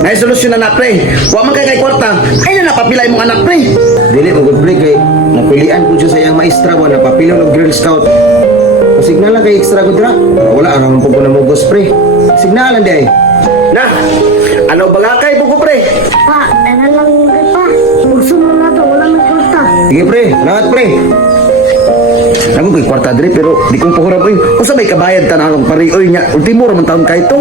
Ay solusyon na pre. Wa man kay kwarta. Ay na napapilay mong anak pre. Dili mo good break kay napilian ko siya sa iyang maestra ba napapilo ng Girl Scout. Signalan kay extra ko dira. Wala ara man po ko namugos pre. Signalan di ay. Na. Ano bagakay bugo pre? Pa, ano lang pa. Gusto mo na to, wala may kwarta. Sige pre, lahat pre. Ako kay kwarta dire pero di kong pahurap oy. Usa may kabayad ta na akong parioy nya. Ultimo ra man taon kay to.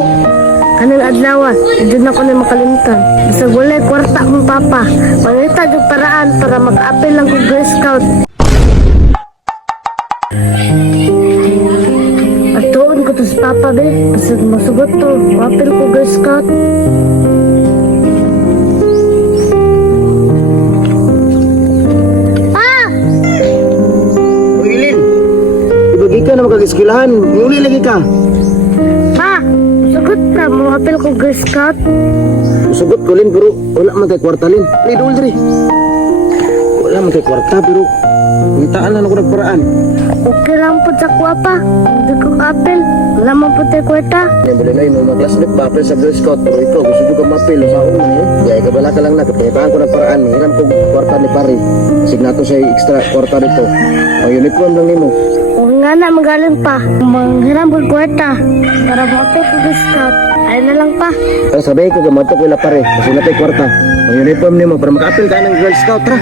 Anong adlaw, dito na ko na makalimutan. Basta wala kwarta akong papa. Pangita yung paraan para mag-apel lang kong Girl Scout. At tuon ko to sa papa, be. Basta masugot to, apel ko Girl Scout. O Ilin. Ibagi ka na magkag-eskwelahan. Iuli lagi ka. Pa, masugot ka, mo apel ko Girl Scout. Sugot ko lin pero wala man kay kwarta lin. Lidol diri. Wala man kay kwarta pero ngitaan na ako nagparaan. Okay lang po sa kuwa pa. Hindi ko apel. Wala mo po tayo kwarta. Yan boleh na yung mga classmate ba pre sa Girl Scout pero ikaw gusto juga mapil sa ako niya. Kaya kabala ka lang na kapitaan ko ng paraan. Hiram ko kwarta ni pare. Signato sa extra kwarta nito. Ang uniform lang nimo. O nga na, magaling pa. Manghiram ko kwarta. Para mo-apel ko Girl Scout. Ay na lang pa. Ang sabay ko gamato ko ila pare. Kasi natay kwarta. Ang uniform nimo para maka-apil ka ng Girl Scout ra.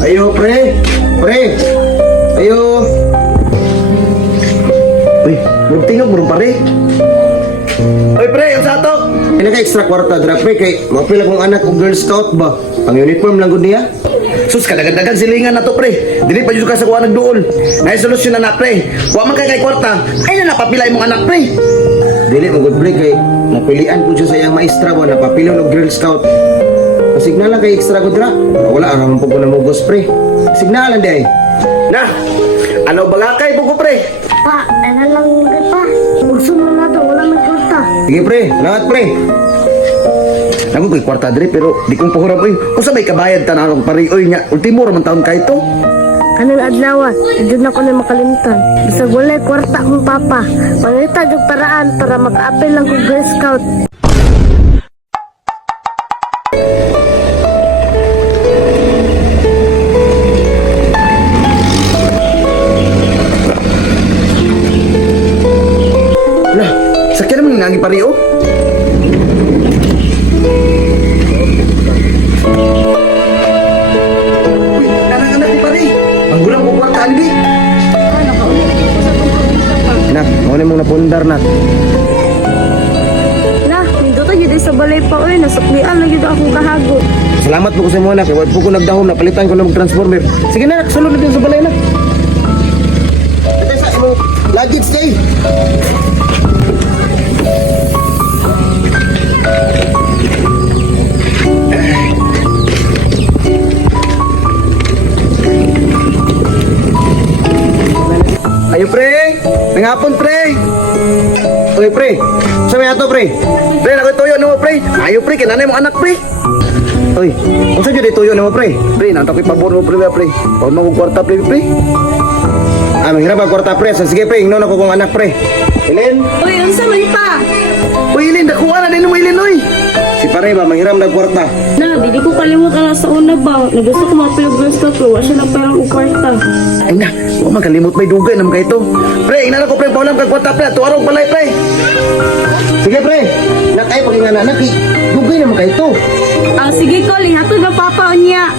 Ayo pre. Pre. Ayo. Uy, magtingog mo pare. Oy pre, ang sato. Ano ka extra kwarta dra pre kay mapil akong anak og Girl Scout ba? Ang uniform lang gud niya. Sus kadagdagan silingan na to pre. Dili pa jud ka sa kuha nagduol. Nay solusyon na pre. Wa man kay kwarta. Ay na napapilay mong anak pre. Dili mo good break kay napilian ko siya sa iyang maestra ba napapilo ng Girl Scout. Signalan kay extra ko dira. Wala ara man po ko namugos pre. Signalan di ay. Na. Ano bagakay bugo pre? Pa, ano lang pa. Gusto mo na to, wala may kwarta. Sige pre, lahat pre. Ako kay kwarta dire pero di kong pahurap oy. Usa may kabayad ta na akong parioy nya. Ultimo ra man taon kay to. Anong adlaw, dito na ko na makalimutan. Basta wala kwarta akong papa. Pangita yung paraan para mag-apel lang kong Girl Scout. Lah, sakit naman nangi pario. Uy, anak-anak ni pare. Ang gulang ko kwartaan di. Nak, mo na mong napundar nak. Lah, nindot tayo din sa balay pa oy. Nasuklian na yun akong kahago. Salamat po ko sa mo nak. Wala po ko nagdahom napalitan ko ng transformer. Sige na, nak, sulod na din sa balay na. Ito sa imo luggage kay. Ayo pre. Ngapon pre. Oy pre, sa may ato pre. Pre, ako tuyo nimo pre. Ayo pre, kinanay mo anak pre. Oy, unsa jud tuyo nimo pre? Pre, nanto ko'y pabor mo pre pre. Pag mo kwarta pre pre. Ah, manghirap ang kwarta pre. Sige pre, ingnon ako kong anak pre. Ilin, Uy, unsa man pa? Uy, Ilin, dakuha na din mo Ilin oy. si pare ba manghiram ng kwarta? Na, di ko kalimot ala sa una ba. Nagusto ko mapilog Girl Scout ko. Wala siya na parang ukwarta. Ay na, huwag man kalimot may dugay naman kayo to. Pre, inala ko pre, paulam kag kwarta pre. Tuwarong balay pre. Sige pre, nakay pag ingana anak, dugay naman kayo to. Ah, sige ko, lihatod na papa niya.